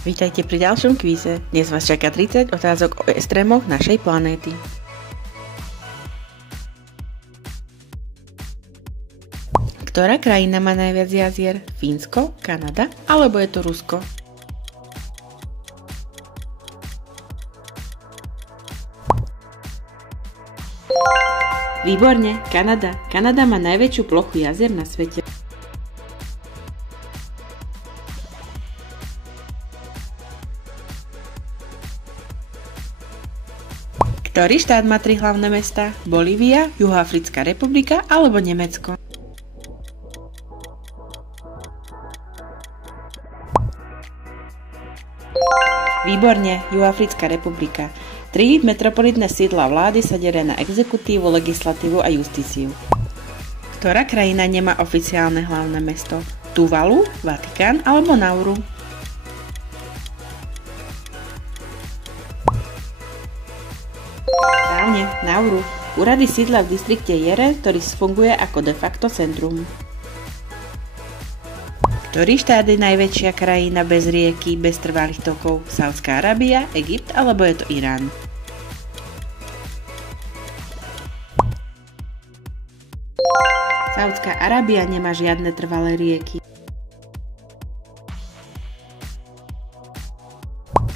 Vítajte pri ďalšom kvíze. Dnes vás čaká 30 otázok o extrémoch našej planéty. Ktorá krajina má najviac jazier? Fínsko, Kanada alebo je to Rusko? Výborne, Kanada. Kanada má najväčšiu plochu jazier na svete. Ktorý štát má 3 hlavné mestá? Bolívia, Juhoafrická republika alebo Nemecko? Výborne, Juhoafrická republika. 3 metropolitné sídla vlády sa delia na exekutívu, legislatívu a justíciu. Ktorá krajina nemá oficiálne hlavné mesto? Tuvalu, Vatikán alebo Nauru? Správne, Nauru. Úrady sídla v distrikte Jere, ktorý funguje ako de facto centrum. Ktorý štát je najväčšia krajina bez rieky, bez trvalých tokov? Saudská Arábia, Egypt alebo je to Irán? Saudská Arábia nemá žiadne trvalé rieky.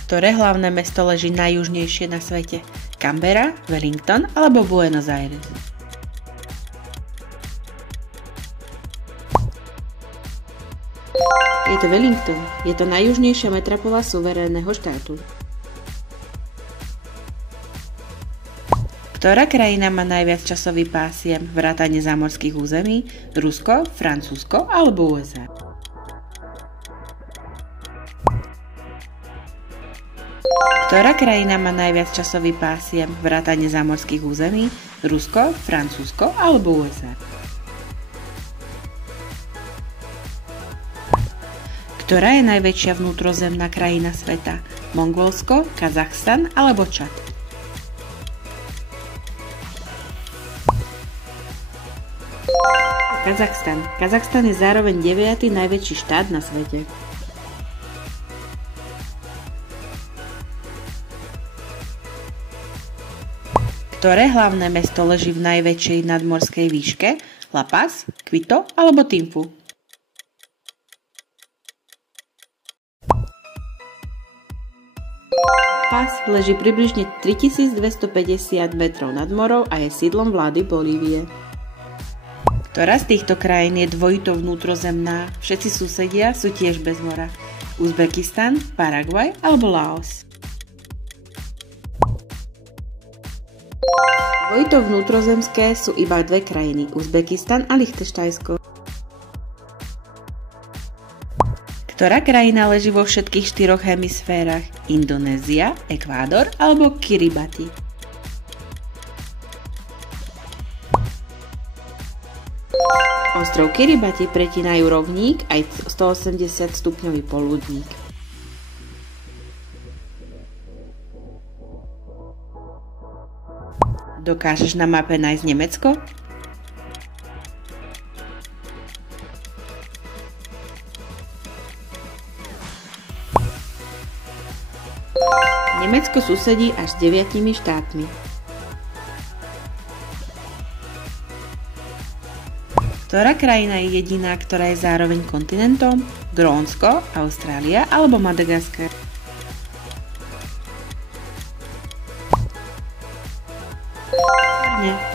Ktoré hlavné mesto leží najjužnejšie na svete? Canberra, Wellington alebo Buenos Aires? Je to Wellington. Je to najjužnejšia metropola suverénneho štátu. Ktorá krajina má najviac časových pásiem vrátane zámorských území? Rusko, Francúzsko alebo USA? Ktorá krajina má najviac časových pásiem vrátane zámorských území? Rusko, Francúzsko alebo USA? Ktorá je najväčšia vnútrozemná krajina sveta? Mongolsko, Kazachstan alebo Čad? Kazachstan. Kazachstan je zároveň 9. najväčší štát na svete. Ktoré hlavné mesto leží v najväčšej nadmorskej výške? La Paz, Quito alebo Thimphu? Paz leží približne 3250 metrov nad morou a je sídlom vlády Bolívie. Ktorá z týchto krajín je dvojito vnútrozemná? Všetci susedia sú tiež bez mora. Uzbekistan, Paraguaj alebo Laos? Dvojito vnútrozemské sú iba 2 krajiny, Uzbekistan a Lichtenštajnsko. Ktorá krajina leží vo všetkých 4 hemisférach? Indonézia, Ekvádor alebo Kiribati? Ostrov Kiribati pretínajú rovník aj 180 stupňový polúdnik. Dokážeš na mape nájsť Nemecko? Nemecko susedí až s 9 štátmi. Ktorá krajina je jediná, ktorá je zároveň kontinentom? Grónsko, Austrália alebo Madagaskar?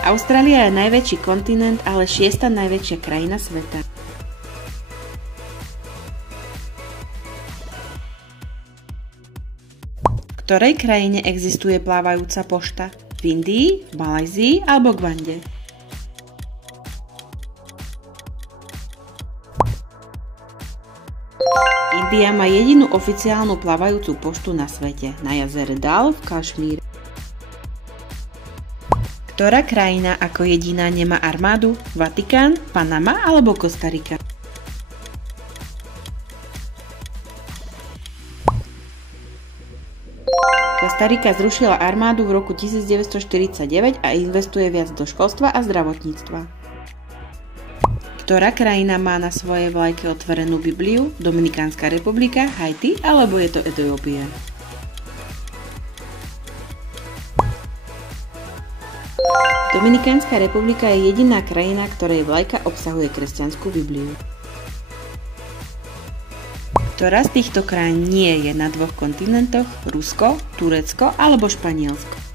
Austrália je najväčší kontinent, ale 6. najväčšia krajina sveta. V ktorej krajine existuje plávajúca pošta? V Indii, v Malajzii alebo Gvande? India má jedinú oficiálnu plávajúcu poštu na svete, na jazere Dal v Kašmíre. Ktorá krajina ako jediná nemá armádu? Vatikán, Panama alebo Kostarika? Kostarika zrušila armádu v roku 1949 a investuje viac do školstva a zdravotníctva. Ktorá krajina má na svojej vlajke otvorenú Bibliu? Dominikánska republika, Haiti alebo je to Etiópia? Dominikánska republika je jediná krajina, ktorej vlajka obsahuje kresťanskú Bibliu. Ktorá z týchto krajín nie je na dvoch kontinentoch? Rusko, Turecko alebo Španielsko?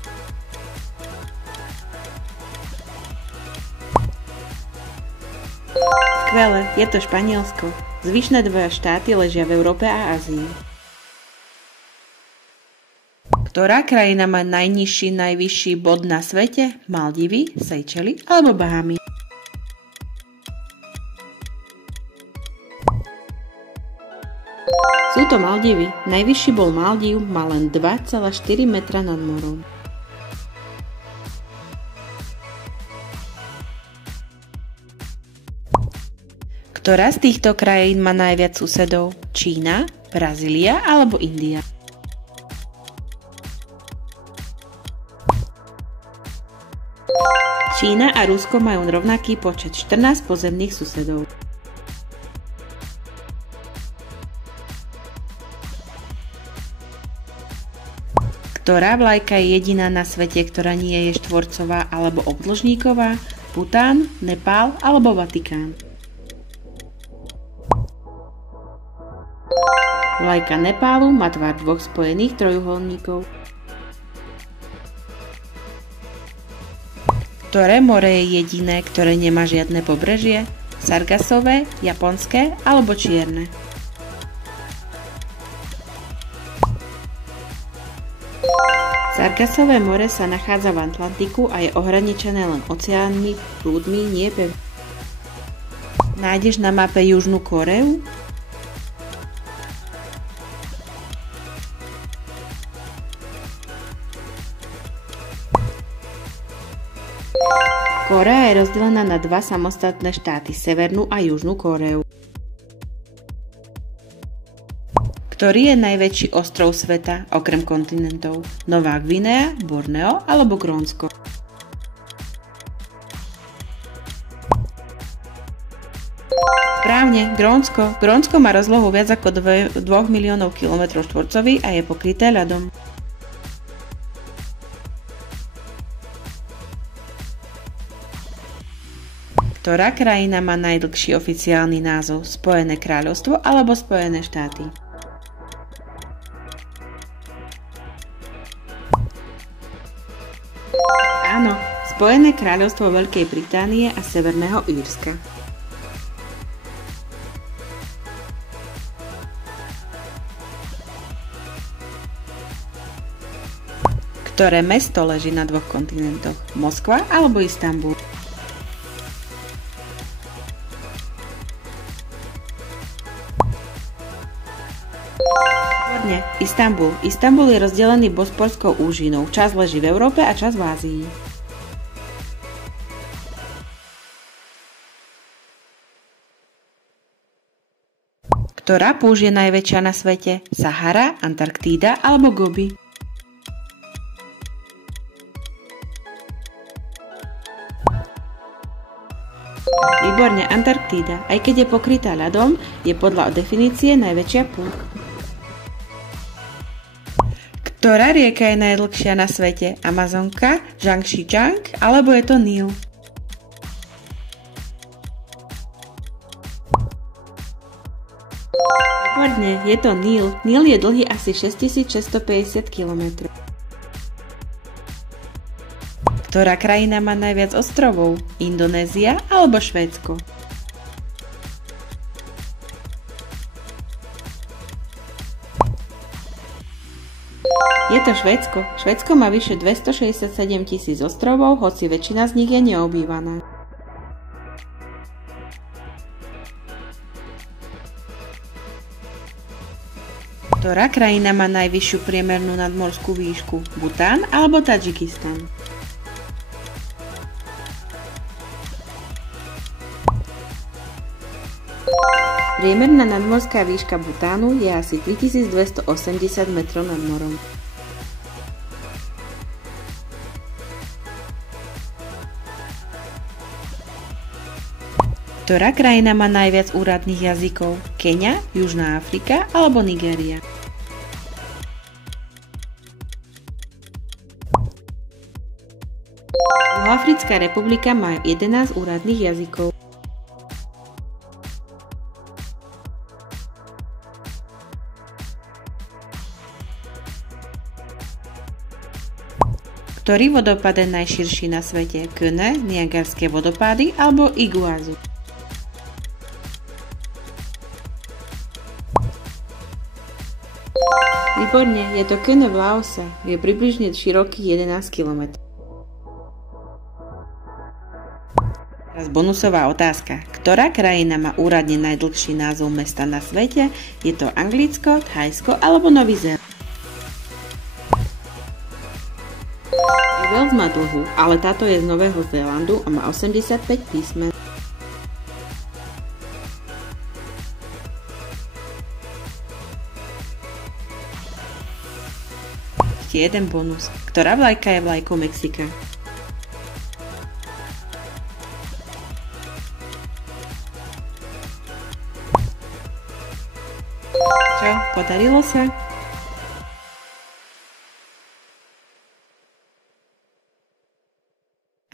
Skvelé, je to Španielsko. Zvyšné dve štáty ležia v Európe a Ázii. Ktorá krajina má najvyšší bod na svete? Maldivy, Seychely alebo Bahamy? Sú to Maldivy. Najvyšší bol Maldív má len 2,4 metra nad morom. Ktorá z týchto krajín má najviac susedov? Čína, Brazília alebo India? Čína a Rusko majú rovnaký počet 14 pozemných susedov. Ktorá vlajka je jediná na svete, ktorá nie je štvorcová alebo obdĺžníková? Bhután, Nepál alebo Vatikán? Vlajka Nepálu má tvar dvoch spojených trojuholníkov. Ktoré more je jediné, ktoré nemá žiadne pobrežie? Sargasové, Japonské alebo Čierne? Sargasové more sa nachádza v Atlantiku a je ohraničené len oceánmi, prúdmi, nie pevnými. Nájdeš na mape Južnú Kóreu? Kórea je rozdelená na dva samostatné štáty, Severnú a Južnú Kóreu. Ktorý je najväčší ostrov sveta, okrem kontinentov? Nová Gvinea, Borneo alebo Grónsko? Správne, Grónsko. Grónsko má rozlohu viac ako 2 miliónov km štvorcových a je pokryté ľadom. Ktorá krajina má najdlhší oficiálny názov? Spojené kráľovstvo alebo Spojené štáty? Áno, Spojené kráľovstvo Veľkej Británie a Severného Írska. Ktoré mesto leží na dvoch kontinentoch? Moskva alebo Istanbul? Istanbul. Istanbul je rozdelený Bosporskou úžinou. Časť leží v Európe a časť v Ázii. Ktorá púšť je najväčšia na svete? Sahara, Antarktída alebo Gobi? Výborne, Antarktída. Aj keď je pokrytá ľadom, je podľa definície najväčšia púšť. Ktorá rieka je najdlhšia na svete? Amazonka, Zhangjiang alebo je to Níl? Výborne, je to Níl. Níl je dlhý asi 6650 km. Ktorá krajina má najviac ostrovov? Indonézia alebo Švédsko? Je to Švédsko. Švédsko má vyše 267 000 ostrovov, hoci väčšina z nich je neobývaná. Ktorá krajina má najvyššiu priemernú nadmorskú výšku? Bhután alebo Tadžikistan? Priemerná nadmorská výška Bhutánu je asi 3280 metrov nad morom. Ktorá krajina má najviac úradných jazykov? Keňa, Južná Afrika alebo Nigéria? Juhoafrická republika má 11 úradných jazykov. Ktorý vodopád je najširší na svete? Kene, Niagarské vodopády alebo Iguazu? Výborne, je to Kene v Laose. Je približne široký 11 km. Teraz bonusová otázka. Ktorá krajina má úradne najdlhší názov mesta na svete? Je to Anglicko, Thajsko alebo Nový Zéland? Wales má dlhú, ale táto je z Nového Zélandu a má 85 písmen. Ešte jeden bonus. Ktorá vlajka je vlajkou Mexika? Čo? Podarilo sa?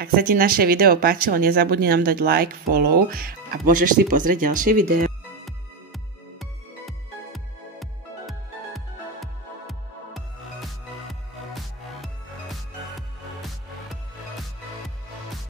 Ak sa ti naše video páčilo, nezabudni nám dať like, follow a môžeš si pozrieť ďalšie video.